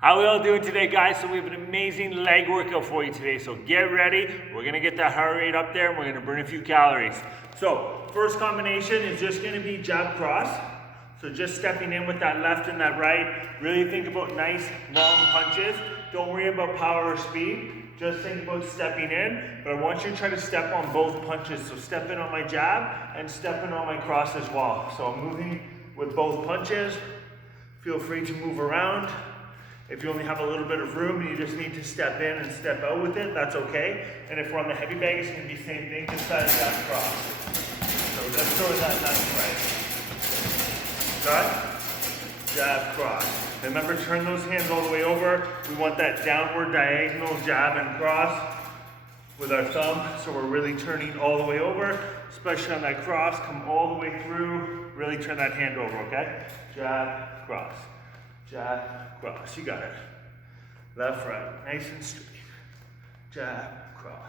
How we all doing today, guys? So we have an amazing leg workout for you today. So get ready. We're gonna get that heart rate up there and we're gonna burn a few calories. So first combination is just gonna be jab cross. So just stepping in with that left and that right. Really think about nice long punches. Don't worry about power or speed. Just think about stepping in, but I want you to try to step on both punches. So step in on my jab and step in on my cross as well. So I'm moving with both punches. Feel free to move around. If you only have a little bit of room and you just need to step in and step out with it, that's okay. And if we're on the heavy bag, it's gonna be the same thing, just that jab cross. So let's throw that left and right. Got? Jab cross. Remember, turn those hands all the way over. We want that downward diagonal jab and cross with our thumb. So we're really turning all the way over, especially on that cross. Come all the way through. Really turn that hand over, okay? Jab, cross. Jab, cross. You got it. Left, right. Nice and straight. Jab, cross.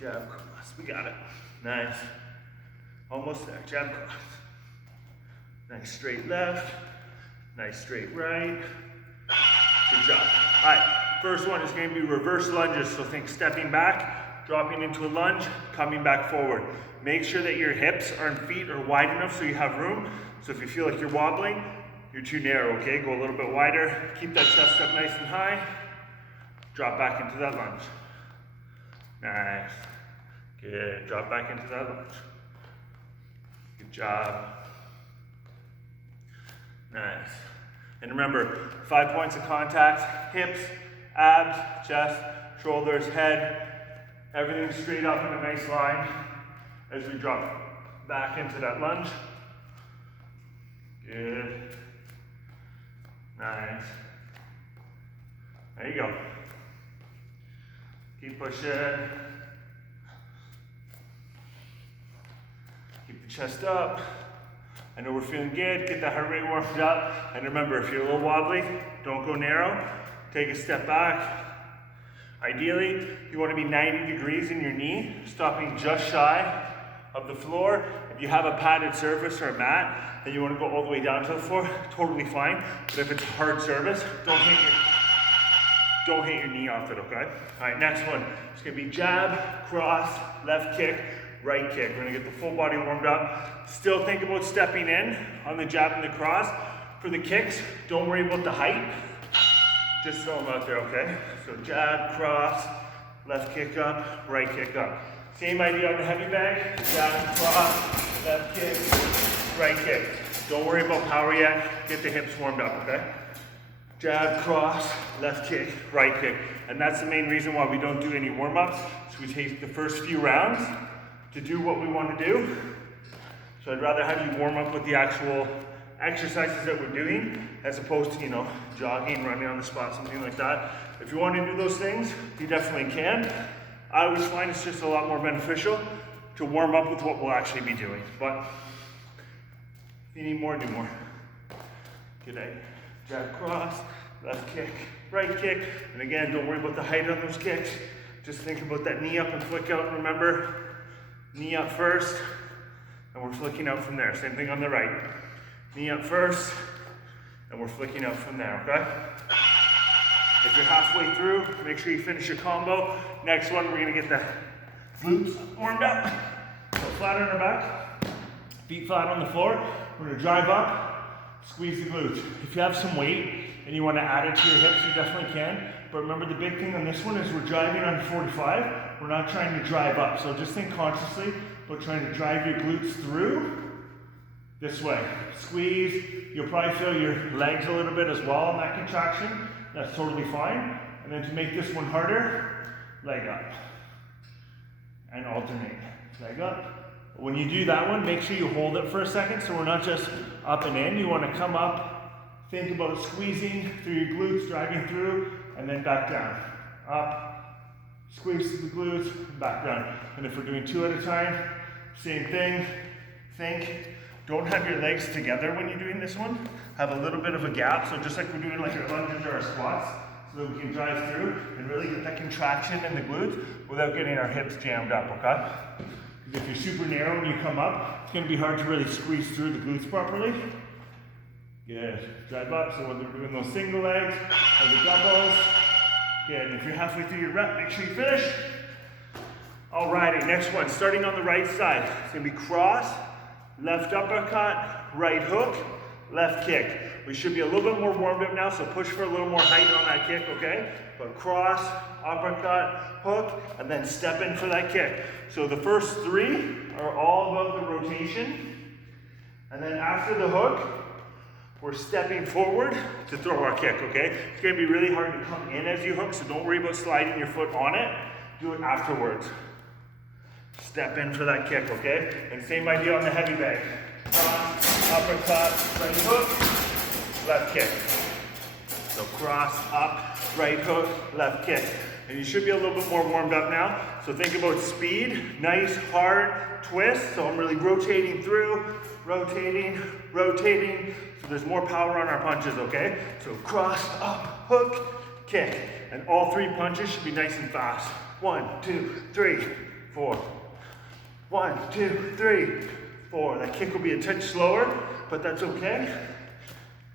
Jab, cross. We got it. Nice. Almost there. Jab, cross. Nice straight left. Nice straight right. Good job. All right. First one is going to be reverse lunges. So think stepping back, dropping into a lunge, coming back forward. Make sure that your hips and feet are wide enough so you have room. So if you feel like you're wobbling, you're too narrow, okay? Go a little bit wider. Keep that chest up nice and high. Drop back into that lunge. Nice. Good. Drop back into that lunge. Good job. Nice. And remember, 5 points of contact: hips, abs, chest, shoulders, head. Everything straight up in a nice line as we drop back into that lunge. Good. Nice. There you go. Keep pushing. Keep the chest up. I know we're feeling good. Get that heart rate warmed up. And remember, if you're a little wobbly, don't go narrow. Take a step back. Ideally, you want to be 90 degrees in your knee, stopping just shy of the floor. If you have a padded surface or a mat and you want to go all the way down to the floor, totally fine. But if it's hard surface, don't hit your knee off it, okay? All right, next one. It's gonna be jab, cross, left kick, right kick. We're gonna get the full body warmed up. Still think about stepping in on the jab and the cross. For the kicks, don't worry about the height. Just throw them out there, okay? So jab, cross, left kick up, right kick up. Same idea on the heavy bag. Jab, cross, left kick, right kick. Don't worry about power yet. Get the hips warmed up, okay? Jab, cross, left kick, right kick. And that's the main reason why we don't do any warm-ups. So we take the first few rounds to do what we want to do. So I'd rather have you warm up with the actual exercises that we're doing as opposed to, jogging, running on the spot, something like that. If you want to do those things, you definitely can. I always find it's just a lot more beneficial to warm up with what we'll actually be doing. But if you need more, do more. Good day. Jab, cross, left kick, right kick. And again, don't worry about the height on those kicks. Just think about that knee up and flick out. Remember, knee up first, and we're flicking out from there. Same thing on the right. Knee up first, and we're flicking out from there, okay? If you're halfway through, make sure you finish your combo. Next one, we're gonna get the glutes warmed up. So flat on our back, feet flat on the floor. We're gonna drive up, squeeze the glutes. If you have some weight and you wanna add it to your hips, you definitely can. But remember, the big thing on this one is we're driving on 45. We're not trying to drive up. So just think consciously about trying to drive your glutes through this way. Squeeze. You'll probably feel your legs a little bit as well in that contraction. That's totally fine. And then to make this one harder, leg up. And alternate. Leg up. When you do that one, make sure you hold it for a second so we're not just up and in. You want to come up, think about squeezing through your glutes, dragging through, and then back down. Up, squeeze through the glutes, back down. And if we're doing 2 at a time, same thing. Think. Don't have your legs together when you're doing this one. Have a little bit of a gap, so just like we're doing like our lunges or our squats, so that we can drive through and really get that contraction in the glutes without getting our hips jammed up, okay? Because if you're super narrow when you come up, it's gonna be hard to really squeeze through the glutes properly. Good. Drive up, so whether we're doing those single legs or the doubles. Good, and if you're halfway through your rep, make sure you finish. Alrighty, next one, starting on the right side. It's gonna be cross, left uppercut, right hook, left kick. We should be a little bit more warmed up now, so push for a little more height on that kick, okay? But cross, uppercut, hook, and then step in for that kick. So the first three are all about the rotation. And then after the hook, we're stepping forward to throw our kick, okay? It's gonna be really hard to come in as you hook, so don't worry about sliding your foot on it. Do it afterwards. Step in for that kick, okay? And same idea on the heavy bag. Cross, uppercut, right hook, left kick. So cross, up, right hook, left kick. And you should be a little bit more warmed up now. So think about speed, nice, hard twist. So I'm really rotating through, rotating, rotating. So there's more power on our punches, okay? So cross, up, hook, kick. And all three punches should be nice and fast. 1, 2, 3, 4. 1, 2, 3, 4. That kick will be a touch slower, but that's okay.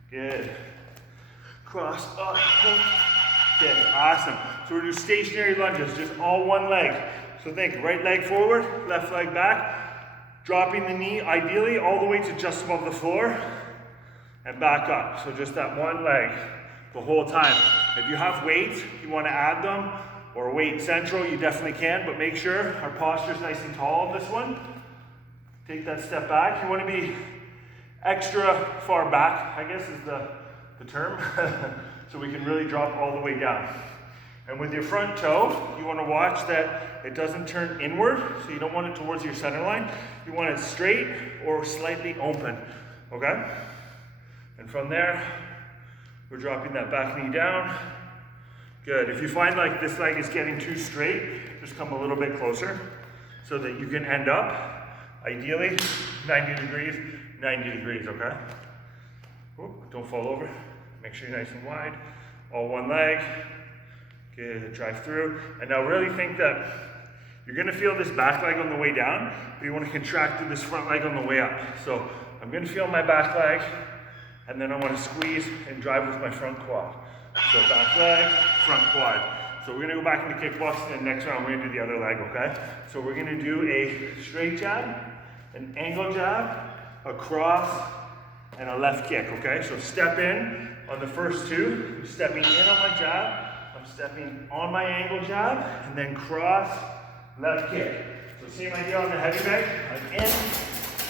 Good. Cross, up, hook, kick. Awesome. So we're doing stationary lunges, just all one leg. So think right leg forward, left leg back, dropping the knee ideally all the way to just above the floor, and back up. So just that one leg the whole time. If you have weights, you want to add them, or weight central, you definitely can, but make sure our posture is nice and tall on this one. Take that step back. You want to be extra far back, I guess is the term, so we can really drop all the way down. And with your front toe, you want to watch that it doesn't turn inward, so you don't want it towards your center line. You want it straight or slightly open, okay? And from there, we're dropping that back knee down. Good. If you find like this leg is getting too straight, just come a little bit closer so that you can end up, ideally, 90 degrees, okay? Ooh, don't fall over. Make sure you're nice and wide. All one leg. Good. Drive through. And now really think that you're going to feel this back leg on the way down, but you want to contract through this front leg on the way up. So I'm going to feel my back leg, and then I want to squeeze and drive with my front quad. So back leg, front quad. So we're going to go back into kickboxing, and next round we're going to do the other leg, okay? So we're going to do a straight jab, an angle jab, a cross, and a left kick, okay? So step in on the first two. I'm stepping in on my jab, I'm stepping on my angle jab, and then cross, left kick. So same idea on the heavy bag. I'm in,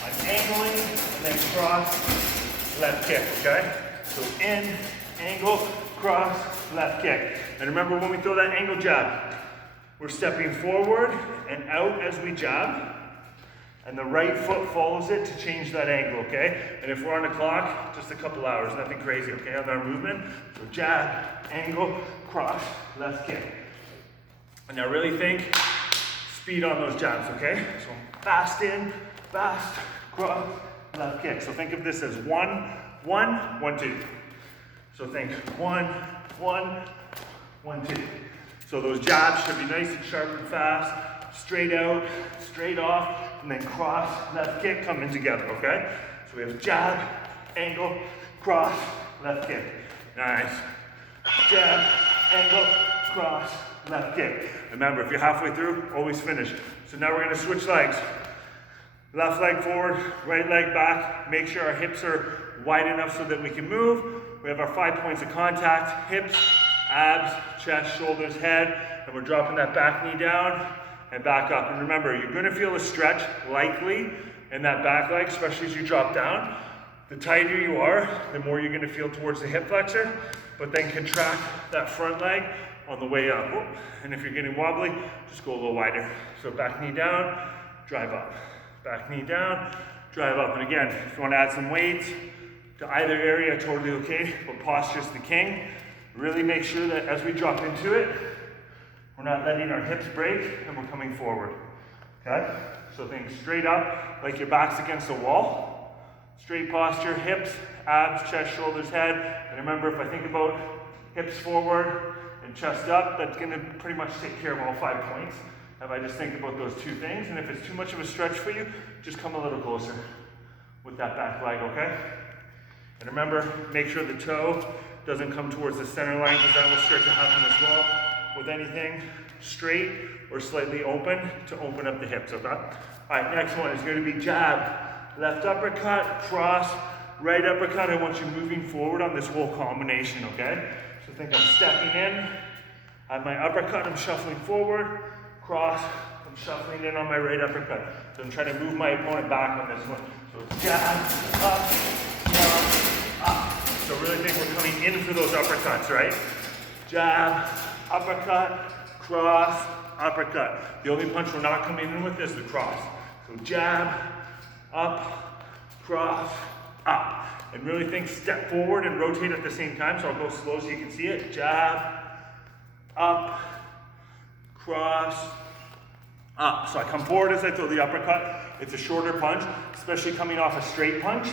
I'm angling, and then cross, left kick, okay? So in, angle, cross, left kick. And remember when we throw that angle jab, we're stepping forward and out as we jab, and the right foot follows it to change that angle, okay? And if we're on the clock, just a couple hours, nothing crazy, okay, on our movement. So jab, angle, cross, left kick. And now really think speed on those jabs, okay? So fast in, fast, cross, left kick. So think of this as 1, 1, 1, 2. So think 1, 1, 1, 2. So those jabs should be nice and sharp and fast. Straight out, straight off, and then cross, left kick coming together, okay? So we have jab, angle, cross, left kick. Nice. Jab, angle, cross, left kick. Remember, if you're halfway through, always finish. So now we're gonna switch legs. Left leg forward, right leg back. Make sure our hips are wide enough so that we can move. We have our 5 points of contact, hips, abs, chest, shoulders, head, and we're dropping that back knee down and back up. And remember, you're gonna feel a stretch likely in that back leg, especially as you drop down. The tighter you are, the more you're gonna feel towards the hip flexor, but then contract that front leg on the way up. And if you're getting wobbly, just go a little wider. So back knee down, drive up. Back knee down, drive up. And again, if you wanna add some weight to either area, totally okay, but posture's the king. Really make sure that as we drop into it, we're not letting our hips break and we're coming forward, okay? So think straight up, like your back's against the wall. Straight posture, hips, abs, chest, shoulders, head. And remember, if I think about hips forward and chest up, that's gonna pretty much take care of all 5 points. If I just think about those two things, and if it's too much of a stretch for you, just come a little closer with that back leg, okay? And remember, make sure the toe doesn't come towards the center line because that will start to happen as well with anything straight or slightly open to open up the hips, okay? All right, next one is gonna be jab, left uppercut, cross, right uppercut. I want you moving forward on this whole combination, okay? So think I'm stepping in, I have my uppercut, I'm shuffling forward, cross, I'm shuffling in on my right uppercut. So I'm trying to move my opponent back on this one. So it's jab, up, down, up. So really think we're coming in for those uppercuts, right? Jab, uppercut, cross, uppercut. The only punch we're not coming in with is the cross. So jab, up, cross, up. And really think step forward and rotate at the same time. So I'll go slow so you can see it. Jab, up, cross, up. So I come forward as I throw the uppercut. It's a shorter punch, especially coming off a straight punch.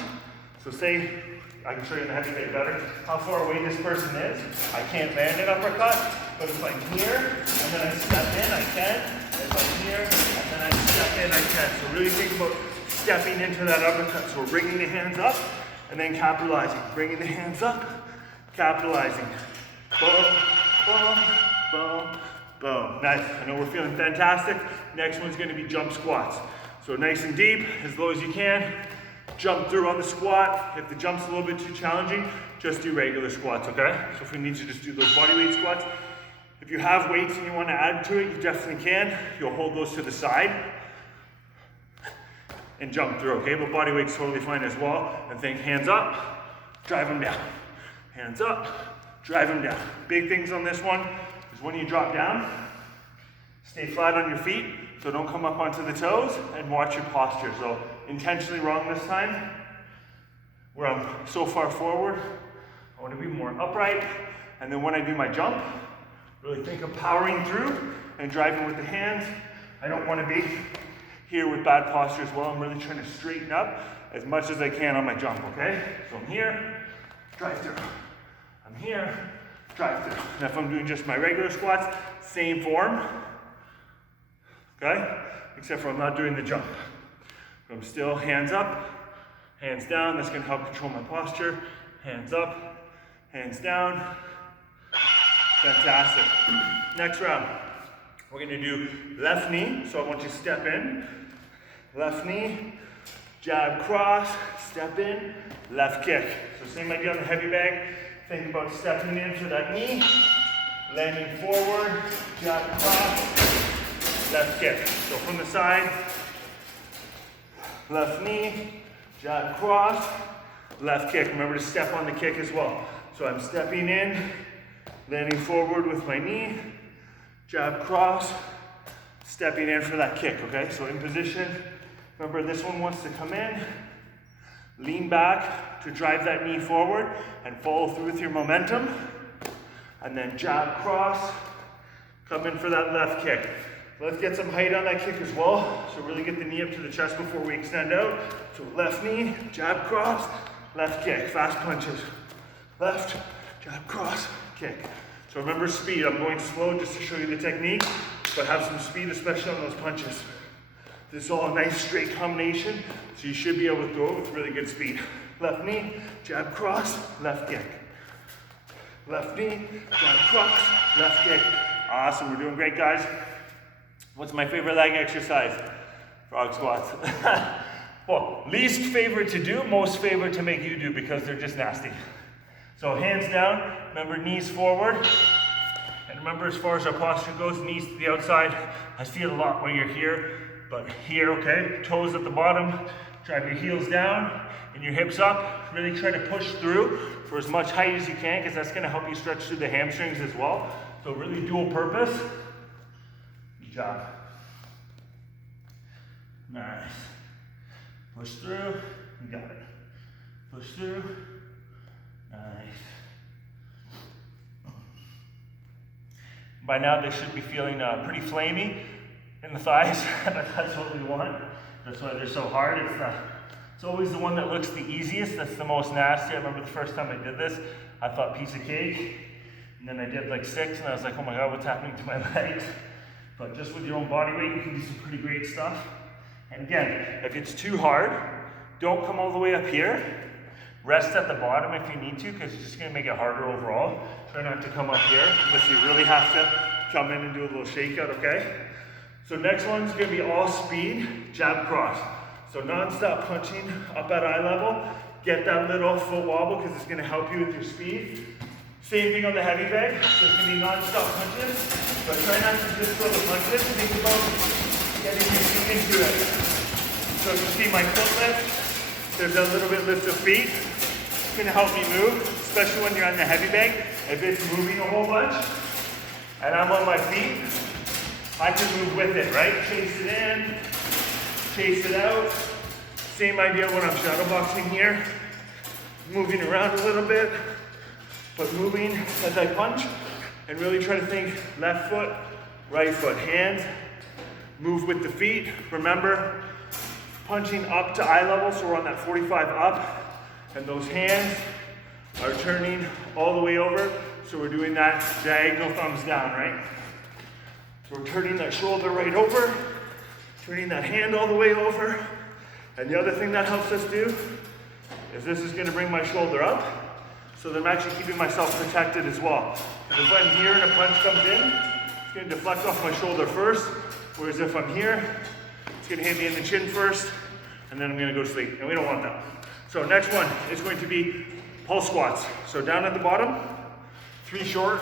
So say, I can show you in the heavy bag better, how far away this person is. I can't land an uppercut, but if I'm here, and then I step in, I can. If I'm here, and then I step in, I can. So really think about stepping into that uppercut. So we're bringing the hands up, and then capitalizing. Bringing the hands up, capitalizing. Boom, boom, boom, boom. Nice, I know we're feeling fantastic. Next one's gonna be jump squats. So nice and deep, as low as you can. Jump through on the squat. If the jump's a little bit too challenging, just do regular squats, okay? So if we need to just do those body weight squats. If you have weights and you want to add to it, you definitely can. You'll hold those to the side and jump through, okay? But body weight's totally fine as well. And think hands up, drive them down. Hands up, drive them down. Big things on this one is when you drop down, stay flat on your feet, so don't come up onto the toes, and watch your posture. So intentionally wrong this time, where I'm so far forward, I want to be more upright. And then when I do my jump, really think of powering through and driving with the hands. I don't want to be here with bad posture as well. I'm really trying to straighten up as much as I can on my jump, okay? So I'm here, drive through. I'm here, drive through. And if I'm doing just my regular squats, same form, okay? Except for I'm not doing the jump. I'm still hands up, hands down. That's gonna help control my posture. Hands up, hands down. Fantastic. Next round, we're gonna do left knee. So I want you to step in, left knee, jab cross, step in, left kick. So same idea on the heavy bag. Think about stepping in for that knee, landing forward, jab cross, left kick. So from the side, left knee, jab cross, left kick. Remember to step on the kick as well. So I'm stepping in, landing forward with my knee, jab cross, stepping in for that kick, okay? So in position, remember this one wants to come in, lean back to drive that knee forward and follow through with your momentum. And then jab cross, come in for that left kick. Let's get some height on that kick as well. So really get the knee up to the chest before we extend out. So left knee, jab cross, left kick, fast punches. Left, jab cross, kick. So remember speed, I'm going slow just to show you the technique, but have some speed, especially on those punches. This is all a nice straight combination, so you should be able to throw it with really good speed. Left knee, jab cross, left kick. Left knee, jab cross, left kick. Awesome, we're doing great, guys. What's my favorite leg exercise? Frog squats. Well, least favorite to do, most favorite to make you do because they're just nasty. So hands down, remember knees forward. And remember as far as our posture goes, knees to the outside. I see it a lot when you're here, but here, okay? Toes at the bottom, drive your heels down and your hips up. Really try to push through for as much height as you can because that's gonna help you stretch through the hamstrings as well. So really dual purpose. Good job. Nice. Push through, you got it. Push through, nice. By now they should be feeling pretty flamey in the thighs, but that's what we want. That's why they're so hard. It's always the one that looks the easiest, that's the most nasty. I remember the first time I did this, I thought piece of cake. And then I did like 6 and I was like, oh my God, what's happening to my legs? But just with your own body weight, you can do some pretty great stuff. And again, if it's too hard, don't come all the way up here. Rest at the bottom if you need to, because it's just gonna make it harder overall. Try not to come up here unless you really have to come in and do a little shakeout, okay? So next one's gonna be all speed, jab cross. So non-stop punching up at eye level. Get that little foot wobble because it's gonna help you with your speed. Same thing on the heavy bag. So it's gonna be non-stop punches, but try not to just throw the punches. Think about getting your feet into it. So you see my foot lift, there's a little bit lift of feet. It's gonna help me move, especially when you're on the heavy bag. If it's moving a whole bunch and I'm on my feet, I can move with it, right? Chase it in, chase it out. Same idea when I'm shadow boxing here. Moving around a little bit, but moving as I punch, and really try to think left foot, right foot, hands, move with the feet. Remember, punching up to eye level, so we're on that 45 up, and those hands are turning all the way over, so we're doing that diagonal thumbs down, right? So we're turning that shoulder right over, turning that hand all the way over, and the other thing that helps us do is this is gonna bring my shoulder up, so that I'm actually keeping myself protected as well. If I'm here and a punch comes in, it's gonna deflect off my shoulder first, whereas if I'm here, it's gonna hit me in the chin first, and then I'm gonna go to sleep, and we don't want that. So next one is going to be pulse squats. So down at the bottom, 3 short,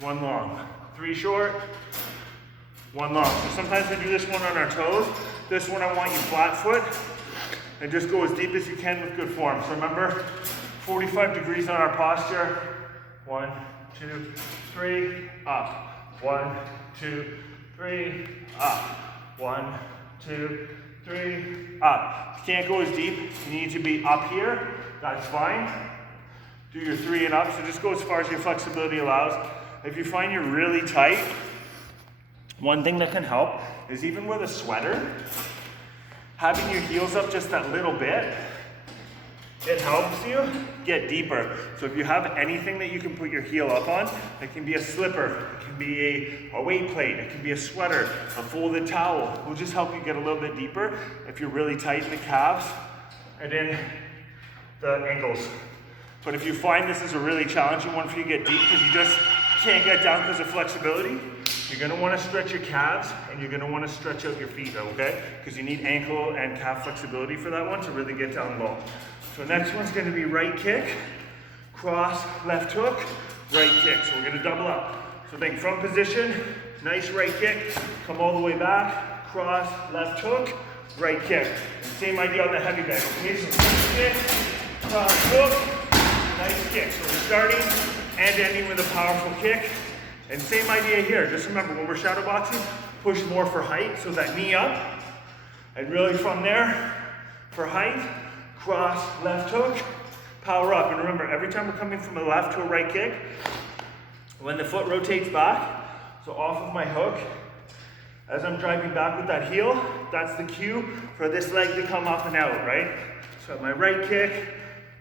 1 long. 3 short, 1 long. So sometimes we do this one on our toes. This one I want you flat foot, and just go as deep as you can with good form. So remember, 45 degrees on our posture. 1, 2, 3, up. 1, 2, 3, up. 1, 2, 3, up. If you can't go as deep, you need to be up here. That's fine. Do your 3 and up, so just go as far as your flexibility allows. If you find you're really tight, one thing that can help is even with a sweater, having your heels up just that little bit, it helps you get deeper. So if you have anything that you can put your heel up on, it can be a slipper, it can be a weight plate, it can be a sweater, a folded towel. Will just help you get a little bit deeper if you're really tight in the calves and in the ankles. But if you find this is a really challenging one for you to get deep because you just can't get down because of flexibility, you're gonna wanna stretch your calves and you're gonna wanna stretch out your feet, okay? Because you need ankle and calf flexibility for that one to really get down low. So next one's gonna be right kick, cross, left hook, right kick. So we're gonna double up. So think front position, nice right kick, come all the way back, cross, left hook, right kick. And same idea on the heavy bag, okay? So kick, cross, hook, nice kick. So we're starting and ending with a powerful kick. And same idea here. Just remember, when we're shadow boxing, push more for height, so that knee up. And really from there, for height, cross, left hook, power up. And remember, every time we're coming from a left to a right kick, when the foot rotates back, so off of my hook, as I'm driving back with that heel, that's the cue for this leg to come up and out, right? So my right kick,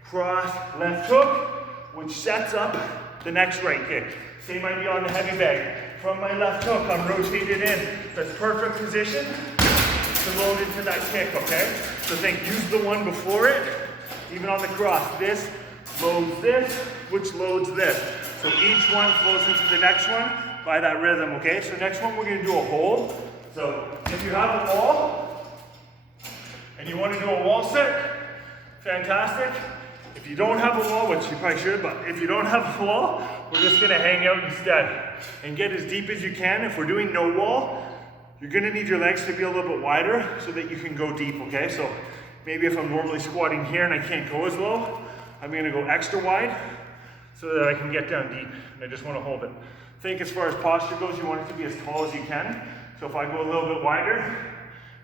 cross, left hook, which sets up the next right kick. Same idea on the heavy bag. From my left hook, I'm rotated in. That's perfect position to load into that kick, okay? So think, use the one before it, even on the cross. This loads this, which loads this. So each one flows into the next one by that rhythm, okay? So next one, we're gonna do a hold. So if you have a wall, and you wanna do a wall sit, fantastic. If you don't have a wall, which you probably should, but if you don't have a wall, we're just gonna hang out instead and get as deep as you can. If we're doing no wall, you're gonna need your legs to be a little bit wider so that you can go deep, okay? So maybe if I'm normally squatting here and I can't go as low, I'm gonna go extra wide so that I can get down deep, and I just wanna hold it. Think as far as posture goes, you want it to be as tall as you can. So if I go a little bit wider,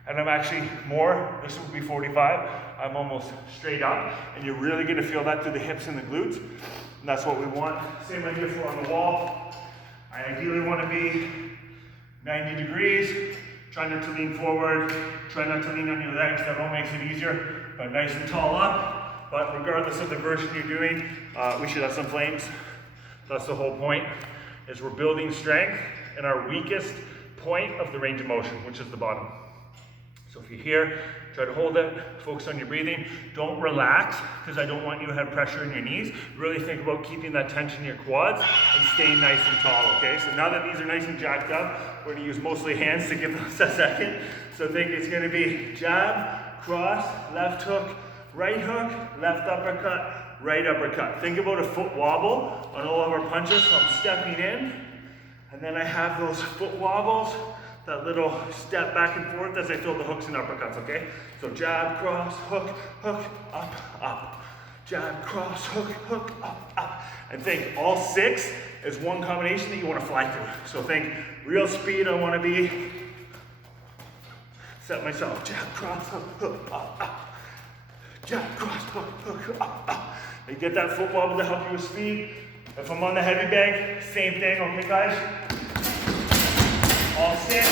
and I'm actually more, this would be 45, I'm almost straight up, and you're really gonna feel that through the hips and the glutes, and that's what we want. Same idea if we're on the wall. I ideally wanna be 90 degrees, try not to lean forward, try not to lean on your legs, that all makes it easier, but nice and tall up. But regardless of the version you're doing, we should have some flames. That's the whole point, is we're building strength in our weakest point of the range of motion, which is the bottom. So if you're here, try to hold it, focus on your breathing. Don't relax, because I don't want you to have pressure in your knees. Really think about keeping that tension in your quads and staying nice and tall, okay? So now that these are nice and jacked up, we're gonna use mostly hands to give us a second. So think it's gonna be jab, cross, left hook, right hook, left uppercut, right uppercut. Think about a foot wobble on all of our punches. So I'm stepping in, and then I have those foot wobbles, that little step back and forth as I throw the hooks and uppercuts, okay? So jab, cross, hook, hook, up, up. Jab, cross, hook, hook, up, up. And think all 6 is one combination that you want to fly through. So think real speed, I want to be, set myself, jab, cross, hook, hook, up, up. Jab, cross, hook, hook, up, up. And get that foot wobble to help you with speed. If I'm on the heavy bag, same thing, okay guys? All 6.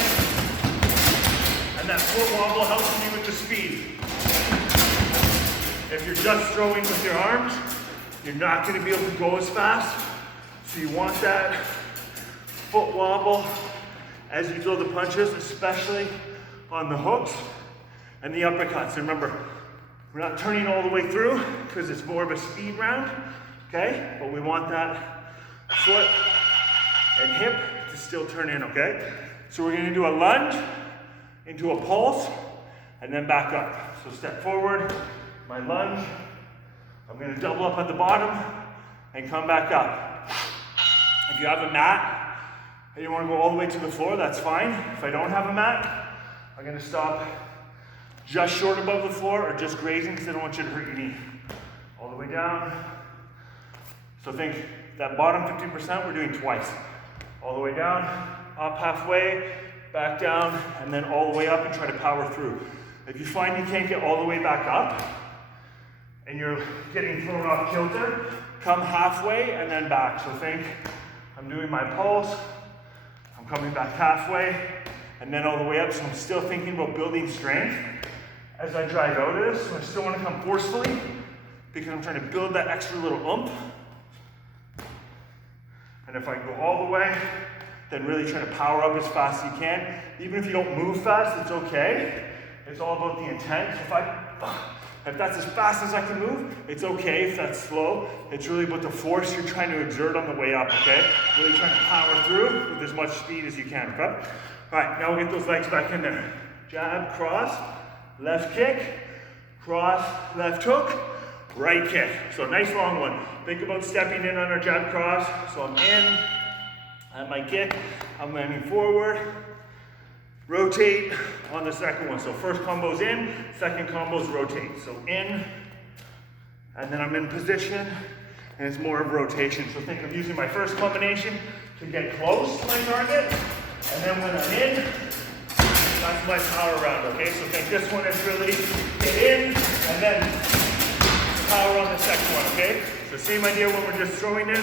And that foot wobble helps me with the speed. If you're just throwing with your arms, you're not going to be able to go as fast. So you want that foot wobble as you throw the punches, especially on the hooks and the uppercuts. And remember, we're not turning all the way through because it's more of a speed round, okay? But we want that foot and hip to still turn in, okay? So we're gonna do a lunge into a pulse and then back up. So step forward, my lunge. I'm gonna double up at the bottom and come back up. If you have a mat and you wanna go all the way to the floor, that's fine. If I don't have a mat, I'm gonna stop just short above the floor or just grazing because I don't want you to hurt your knee. All the way down. So think that bottom 15% we're doing twice. All the way down, up halfway, back down, and then all the way up and try to power through. If you find you can't get all the way back up and you're getting thrown off kilter, come halfway and then back. So think I'm doing my pulse, I'm coming back halfway, and then all the way up. So I'm still thinking about building strength as I drive out of this. So I still want to come forcefully because I'm trying to build that extra little oomph. And if I go all the way, then really try to power up as fast as you can. Even if you don't move fast, it's okay. It's all about the intent. If that's as fast as I can move, it's okay if that's slow. It's really about the force you're trying to exert on the way up, okay? Really trying to power through with as much speed as you can, okay? All right, now we'll get those legs back in there. Jab, cross, left kick, cross, left hook, right kick. So nice long one. Think about stepping in on our jab cross. So I'm in, at my kick, I'm landing forward, rotate on the second one. So first combo's in, second combo's rotate. So in, and then I'm in position, and it's more of rotation. So think of using my first combination to get close to my target, and then when I'm in, that's my power round, okay? So think this one is really get in, and then power on the second one, okay? So same idea when we're just throwing in.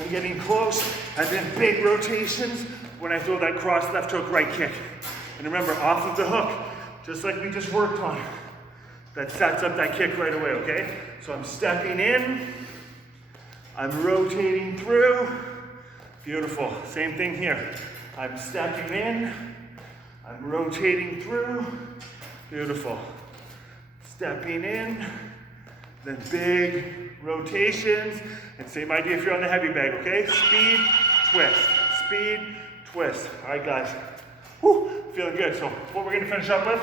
I'm getting close, and then big rotations when I throw that cross left hook, right kick. And remember, off of the hook, just like we just worked on, that sets up that kick right away, okay? So I'm stepping in, I'm rotating through. Beautiful, same thing here. I'm stepping in, I'm rotating through. Beautiful. Stepping in, then big rotations. And same idea if you're on the heavy bag, okay? Speed, twist, speed, twist. All right, guys. Whew, feeling good. So what we're gonna finish up with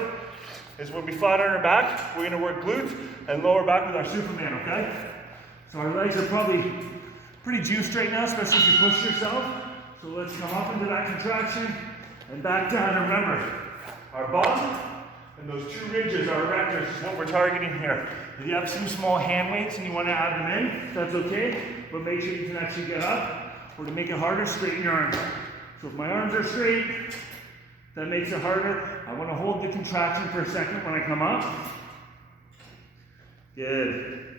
is when we flat on our back, we're gonna work glutes and lower back with our Superman, okay? So our legs are probably pretty juiced right now, especially if you push yourself. So let's come up into that contraction and back down. And remember, our bum and those two ridges, our erectors, is what we're targeting here. If you have some small hand weights and you want to add them in, that's okay, but make sure you can actually get up, or to make it harder, straighten your arms. So if my arms are straight, that makes it harder. I want to hold the contraction for a second when I come up. Good.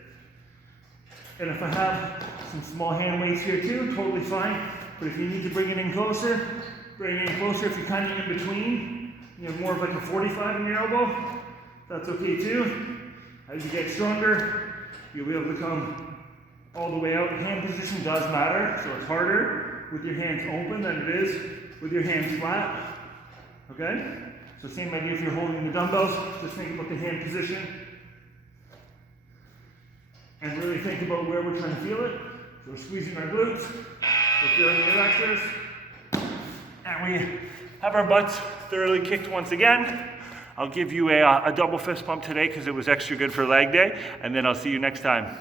And if I have some small hand weights here too, totally fine. But if you need to bring it in closer, bring it in closer. If you're kind of in between, you have more of like a 45 in your elbow, that's okay too. As you get stronger, you'll be able to come all the way out. Hand position does matter, so it's harder with your hands open than it is with your hands flat. Okay? So same idea if you're holding the dumbbells, just think about the hand position. And really think about where we're trying to feel it. So we're squeezing our glutes, we're feeling the erectors, and we have our butts thoroughly kicked once again. I'll give you a double fist pump today because it was extra good for leg day, and then I'll see you next time.